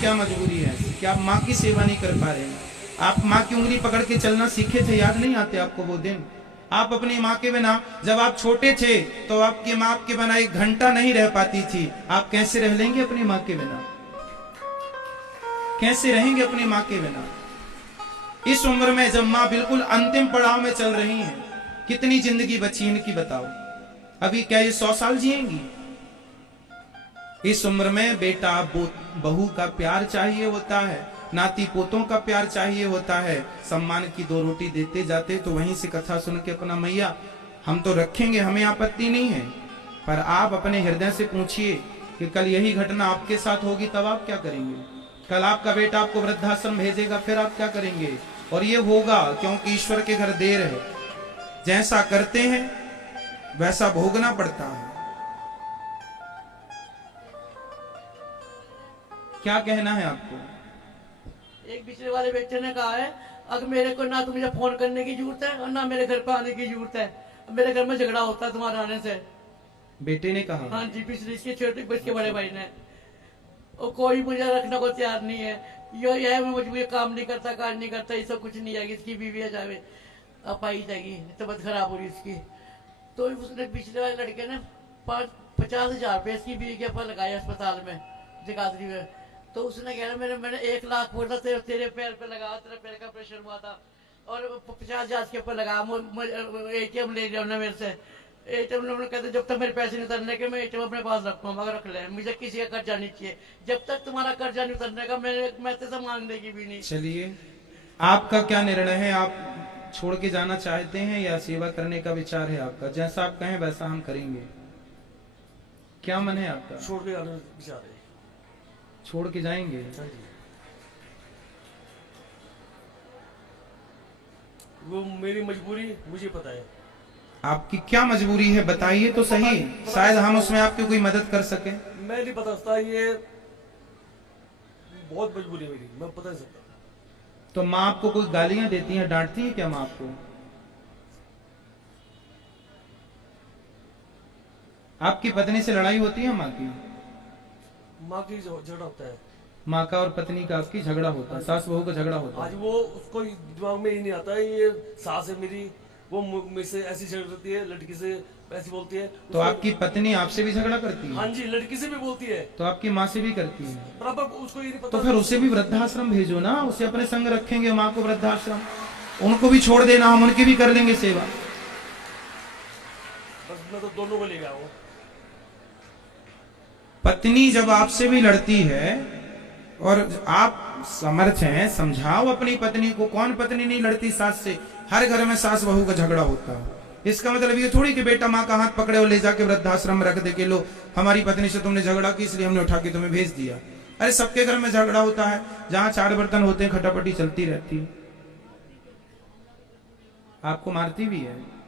क्या मजबूरी है कि आप माँ की सेवा नहीं कर पा रहे हैं? आप माँ की उंगली पकड़ के चलना सीखे थे, याद नहीं आते आपको वो दिन? आप अपनी माँ के बिना, जब आप छोटे थे तो आपकी माँ आपके बिना 1 घंटा नहीं रह पाती थी। आप कैसे रह लेंगे अपनी माँ के बिना? कैसे रहेंगे अपनी माँ के बिना? इस उम्र में जब माँ बिल्कुल अंतिम पड़ाव में चल रही हैं, कितनी जिंदगी बची इनकी बताओ? अभी क्या ये 100 साल जिएंगी? इस उम्र में बेटा बहू का प्यार चाहिए होता है, नाती पोतों का प्यार चाहिए होता है। सम्मान की 2 रोटी देते जाते तो वहीं से कथा सुन के अपना मैया हम तो रखेंगे, हमें आपत्ति नहीं है, पर आप अपने हृदय से पूछिए कि कल यही घटना आपके साथ होगी तब आप क्या करेंगे? कल आपका बेटा आपको वृद्धाश्रम भेजेगा, फिर आप क्या करेंगे? और ये होगा क्योंकि ईश्वर के घर देर है। जैसा करते हैं वैसा भोगना पड़ता है। क्या कहना है आपको? एक पिछले वाले बेटे ने कहा है, अगर मेरे को ना तो मुझे फोन करने की जरूरत है और ना मेरे घर पे आने की जरूरत है, मेरे घर में झगड़ा होता है तुम्हारे आने से। बेटे ने कहा? हाँ जी, पिछले इसके छोटे बच्चे बड़े भाई ने। और कोई मुझे रखने को तैयार नहीं है। यह मुझे काम नहीं करता, कार्य नहीं करता, ये सब कुछ नहीं है। इसकी बीवी है जावे अब आई जाएगी, तबीयत खराब हो रही इसकी। तो उसने पिछले वाले लड़के ने 50,000 रुपये इसकी बीवी के ऊपर लगाए अस्पताल में, जगाधरी में। तो उसने कह रहा मैंने 1 लाख बोला तेरे पैर पे लगा, तेरे पैर का प्रेशर हुआ था और 50,000 के ऊपर लगा। ATM ले लिया मेरे से। ATM कहते जब तक मेरे पैसे नहीं उतरने के मैं ATM अपने पास रखूँ, मगर रख ले, मुझे किसी का कर्जा नहीं चाहिए। जब तक तुम्हारा कर्जा नहीं उतरने का मैं तो मांगने की भी नहीं। चलिए, आपका क्या निर्णय है? आप छोड़ के जाना चाहते हैं या सेवा करने का विचार है आपका? जैसा आप कहें वैसा हम करेंगे। क्या मन है आपका? छोड़ के जाने विचार है। छोड़ के जाएंगे? वो मेरी मजबूरी मुझे पता है। आपकी क्या मजबूरी है बताइए तो सही, शायद हम उसमें आपकी कोई मदद कर सके। मैं नहीं बता सकता, ये बहुत मजबूरी है मेरी, मैं बता नहीं सकता। तो माँ आपको कोई गालियां देती हैं, डांटती है क्या माँ आपको? आपकी पत्नी से लड़ाई होती है माँ की? माँ की झगड़ा होता है। माँ का और पत्नी का आपकी झगड़ा होता है, सास बहू का झगड़ा होता आज है। वो उसको दिमाग में ही नहीं आता है, ये सास है मेरी, वो मुझ से ऐसी झगड़ती है, लड़की से ऐसी बोलती है। तो आपकी पत्नी आपसे भी झगड़ा करती है? हाँ जी, लड़की से भी बोलती है। तो आपकी माँ से भी करती है? बराबर, उसको ये नहीं पता। तो फिर उसे भी वृद्धाश्रम भेजो ना, उसे अपने संग रखेंगे माँ को वृद्धाश्रम, उनको भी छोड़ देना, हम उनकी भी कर लेंगे सेवा। बस मैं तो दोनों को ले गया हूँ। पत्नी जब आपसे भी लड़ती है और आप समर्थ हैं, समझाओ अपनी पत्नी को। कौन पत्नी नहीं लड़ती सास से? हर घर में सास बहू का झगड़ा होता है। इसका मतलब ये थोड़ी कि बेटा माँ का हाथ पकड़े और ले जाके वृद्धाश्रम में रख दे के लो हमारी पत्नी से तुमने झगड़ा की इसलिए हमने उठा के तुम्हें भेज दिया। अरे सबके घर में झगड़ा होता है, जहां 4 बर्तन होते हैं खटापटी चलती रहती है। आपको मारती भी है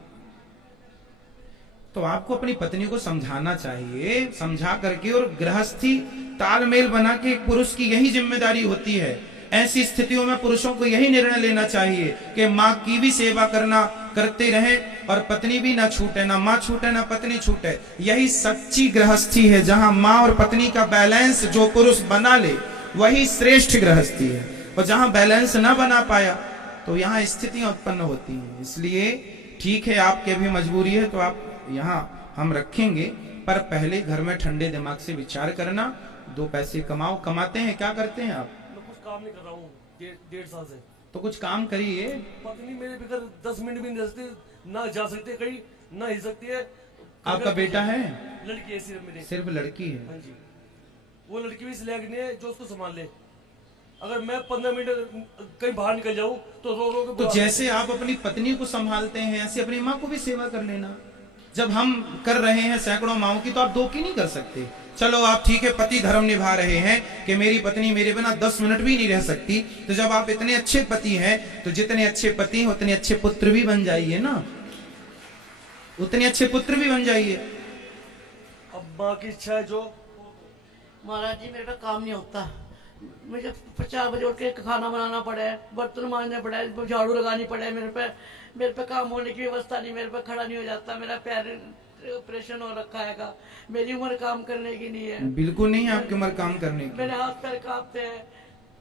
तो आपको अपनी पत्नी को समझाना चाहिए, समझा करके, और गृहस्थी तालमेल बना के एक पुरुष की यही जिम्मेदारी होती है। ऐसी स्थितियों में पुरुषों को यही निर्णय लेना चाहिए कि माँ की भी सेवा करते रहे और पत्नी भी ना छूटे, ना माँ छूटे ना पत्नी छूटे। यही सच्ची गृहस्थी है, जहां माँ और पत्नी का बैलेंस जो पुरुष बना ले वही श्रेष्ठ गृहस्थी है। और जहां बैलेंस ना बना पाया तो यहाँ स्थितियां उत्पन्न होती हैं। इसलिए ठीक है, आपकी भी मजबूरी है तो आप यहाँ हम रखेंगे, पर पहले घर में ठंडे दिमाग से विचार करना। 2 पैसे कमाओ। कमाते हैं, क्या करते हैं आप? मैं कुछ काम नहीं कर रहा हूँ 1.5 साल से। तो कुछ काम करिए। पत्नी मेरे बगैर 10 मिनट भी नहीं रह सकती, ना जा सकती है कहीं, ना हिल सकती है। आपका बेटा है? लड़की है सिर्फ मेरी। सिर्फ लड़की है? हाँ जी, वो लड़की भी इस लायक नहीं है जो उसको संभाल ले। अगर मैं 15 मिनट कहीं बाहर निकल जाऊं तो रो रो के। तो जैसे आप अपनी पत्नी को संभालते हैं ऐसे अपनी माँ को भी सेवा कर लेना। जब हम कर रहे हैं सैकड़ों माओं की, तो आप 2 की नहीं कर सकते। चलो आप ठीक है, पति धर्म निभा रहे हैं कि मेरी पत्नी मेरे बिना 10 मिनट भी नहीं रह सकती। तो जब आप इतने अच्छे पति हैं तो जितने अच्छे पति हैं उतने अच्छे पुत्र भी बन जाइए ना, उतने अच्छे पुत्र भी बन जाइए। अब माँ की इच्छा है जो। महाराज जी मेरे पे काम नहीं होता, मुझे 4 बजे उठ के खाना बनाना पड़े, बर्तन मांजने पड़े, झाड़ू लगानी पड़े। मेरे पे काम होने की व्यवस्था नहीं, मेरे पे खड़ा नहीं हो जाता, मेरा पैर ऑपरेशन हो रखा है। मेरी उम्र काम करने की नहीं है। बिल्कुल नहीं है आपकी उम्र काम करने की। मेरे हाथ पैर कांपते हैं।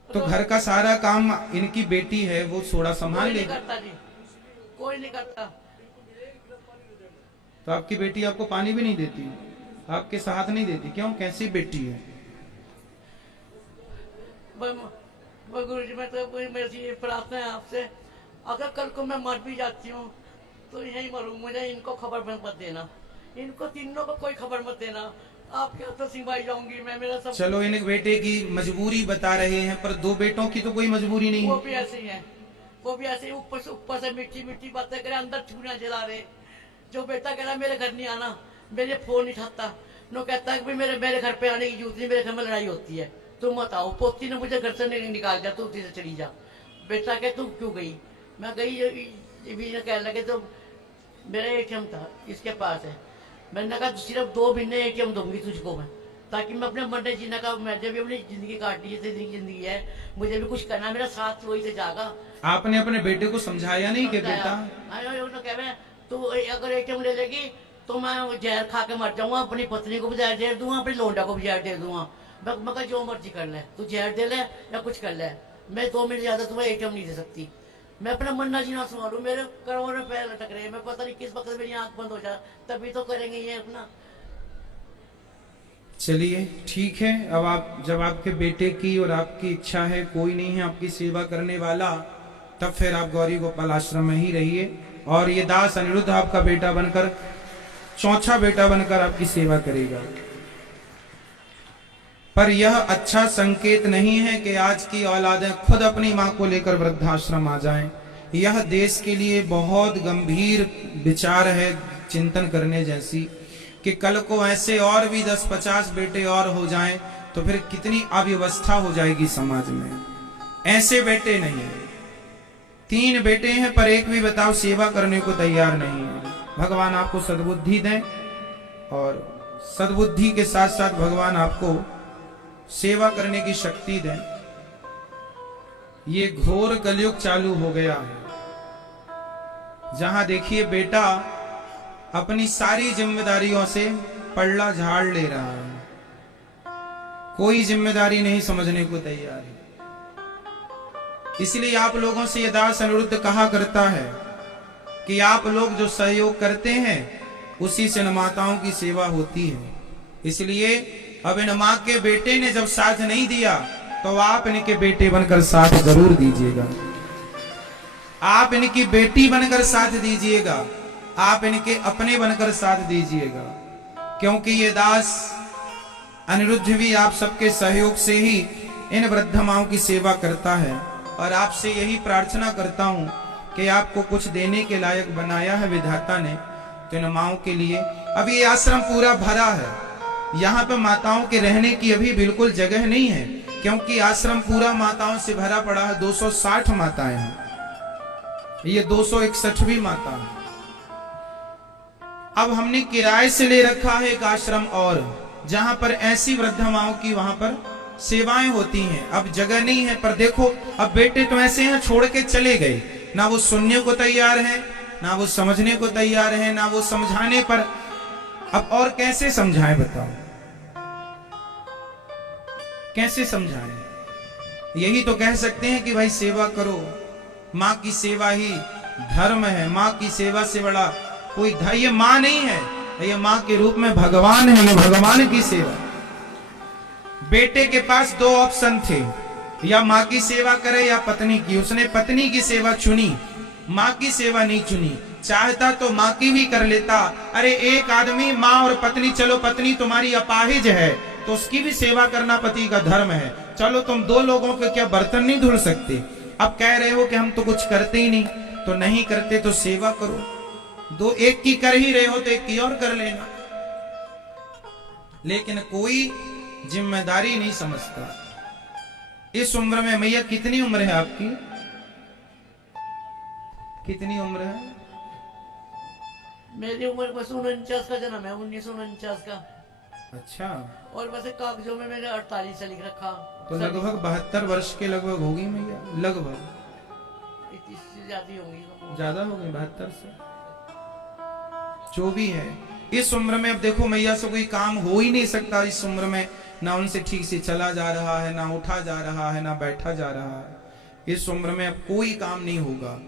तो घर का सारा काम इनकी बेटी है, वो थोड़ा संभाल कोई नहीं लेगी। करता जी, कोई नहीं करता। तो आपकी बेटी आपको पानी भी नहीं देती, आपके साथ नहीं देती, क्यों? कैसी बेटी है? गुरु जी, मैं तो मेरी ये प्रार्थना है आपसे, अगर कल को मैं मर भी जाती हूँ तो यही मरूं, मुझे इनको खबर मत देना, इनको तीनों को कोई खबर मत देना। आपके हाथ से सिंवाई जाऊंगी मैं, मेरा सब। चलो, इन बेटे की मजबूरी बता रहे हैं, पर दो बेटों की तो कोई मजबूरी नहीं वो है। भी ऐसे ही है, वो भी ऐसे ही ऊपर से मीठी मीठी बातें करे, अंदर चूड़ियां जला रहे। जो बेटा कह रहा मेरे घर नहीं आना, मेरे फोन नहीं उठाता, नो कहता है कि मेरे घर पे आने की जरूरत नहीं, मेरे घर में लड़ाई होती है, तुम बताओ। पोती ने मुझे घर से निकाल दिया, तू उसी से चली जा। बेटा कह तू क्यों गई? मैं गई, ये कहने लगे तो मेरा एटीएम था इसके पास है, मैंने कहा सिर्फ 2 महीने एटीएम दूंगी तुझको मैं, ताकि मैं अपने मरने जीने का, मैंने भी अपनी जिंदगी काटनी है, जिंदगी है, मुझे भी कुछ करना, मेरा साथ वही से जागा। आपने अपने बेटे को समझाया नहीं कि बेटा तो अगर एटीएम ले लेगी तो मैं जहर खा के मर जाऊंगा, अपनी पत्नी को भी जहर दे दूंगा, अपनी लोंडा को भी जहर दे दूंगा। मैं कहा जो मर्जी कर ले, तू जहर दे ले या कुछ कर ले, मैं 2 मिनट ज्यादा तुम्हें एटीएम नहीं दे सकती। मैं अपना मरना जीना संभालू, मेरे करोड़ों में पैर लटक रहे हैं, मैं पता नहीं किस वक्त मेरी आंख बंद हो जाए, तभी तो करेंगे ये अपना। चलिए ठीक है, अब आप, जब आपके बेटे की और आपकी इच्छा है, कोई नहीं है आपकी सेवा करने वाला, तब फिर आप गौरी गोपाल आश्रम में ही रहिए, और ये दास अनिरुद्ध आपका बेटा बनकर, चौथा बेटा बनकर आपकी सेवा करेगा। पर यह अच्छा संकेत नहीं है कि आज की औलादें खुद अपनी मां को लेकर वृद्धाश्रम आ जाएं। यह देश के लिए बहुत गंभीर विचार है, चिंतन करने जैसी, कि कल को ऐसे और भी 10-50 बेटे और हो जाएं तो फिर कितनी अव्यवस्था हो जाएगी समाज में। ऐसे बेटे नहीं है, 3 बेटे हैं पर एक भी बताओ सेवा करने को तैयार नहीं है। भगवान आपको सद्बुद्धि दें, और सद्बुद्धि के साथ साथ भगवान आपको सेवा करने की शक्ति दें। ये घोर कलयुग चालू हो गया है, जहां देखिए बेटा अपनी सारी जिम्मेदारियों से पल्ला झाड़ ले रहा है, कोई जिम्मेदारी नहीं समझने को तैयार है। इसलिए आप लोगों से ये दास अनिरुद्ध कहा करता है कि आप लोग जो सहयोग करते हैं उसी से न माताओं की सेवा होती है। इसलिए अब इन माँ के बेटे ने जब साथ नहीं दिया तो आप इनके बेटे बनकर साथ जरूर दीजिएगा, आप इनकी बेटी बनकर साथ दीजिएगा, आप इनके अपने बनकर साथ दीजिएगा, क्योंकि ये दास अनिरुद्ध भी आप सबके सहयोग से ही इन वृद्ध माओं की सेवा करता है। और आपसे यही प्रार्थना करता हूं कि आपको कुछ देने के लायक बनाया है विधाता ने, तो इन माओं के लिए अब ये आश्रम पूरा भरा है, यहाँ पे माताओं के रहने की अभी बिल्कुल जगह नहीं है, क्योंकि आश्रम पूरा माताओं से भरा पड़ा है। 260 माताएं हैं, ये 261वीं माता है। अब हमने किराए से ले रखा है एक आश्रम और, जहां पर ऐसी वृद्ध माओं की वहां पर सेवाएं होती हैं। अब जगह नहीं है, पर देखो अब बेटे तो ऐसे हैं छोड़ के चले गए, ना वो सुनने को तैयार है, ना वो समझने को तैयार है, ना वो समझाने पर। अब और कैसे समझाएं बताओ, कैसे समझाएं? यही तो कह सकते हैं कि भाई सेवा करो, माँ की सेवा ही धर्म है, माँ की सेवा से बड़ा कोई धर्म, ये माँ नहीं है, ये माँ के रूप में भगवान है, ये भगवान की सेवा। बेटे के पास 2 ऑप्शन थे, या माँ की सेवा करे या पत्नी की, उसने पत्नी की सेवा चुनी, माँ की सेवा नहीं चुनी। चाहता तो माँ की भी कर लेता, अरे एक आदमी माँ और पत्नी, चलो पत्नी तुम्हारी अपाहिज है तो उसकी भी सेवा करना पति का धर्म है, चलो तुम 2 लोगों के क्या बर्तन नहीं धुल सकते? अब कह रहे हो कि हम तो कुछ करते ही नहीं, तो नहीं करते तो सेवा करो, 2 एक की कर ही रहे हो तो एक की और कर लेना। लेकिन कोई जिम्मेदारी नहीं समझता। इस उम्र में, मैया कितनी उम्र है आपकी? कितनी उम्र है? मेरी उम्र बस 49 का जन्म है, 1949 का। अच्छा, और वैसे कागजों में मैंने 48 से लिख रखा, तो लगभग 72 वर्ष के लगभग होगी मैया, लगभग। इससे ज्यादा होंगी, ज्यादा हो गई 72 से। जो भी है, इस उम्र में अब देखो मैया से कोई काम हो ही नहीं सकता। इस उम्र में ना उनसे ठीक से चला जा रहा है, ना उठा जा रहा है, ना बैठा जा रहा है। इस उम्र में अब कोई काम नहीं होगा।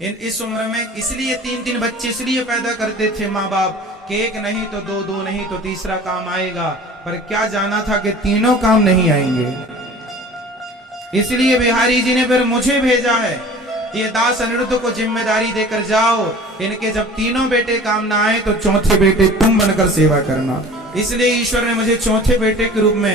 इस उम्र में इसलिए 3-3 बच्चे इसलिए पैदा करते थे माँ बाप कि एक नहीं तो दो, दो नहीं तो तीसरा काम आएगा। पर क्या जाना था कि तीनों काम नहीं आएंगे। इसलिए बिहारी जी ने फिर मुझे भेजा है, ये दास अनिरुद्ध को जिम्मेदारी देकर जाओ, इनके जब तीनों बेटे काम ना आए तो चौथे बेटे तुम बनकर सेवा करना। इसलिए ईश्वर ने मुझे चौथे बेटे के रूप में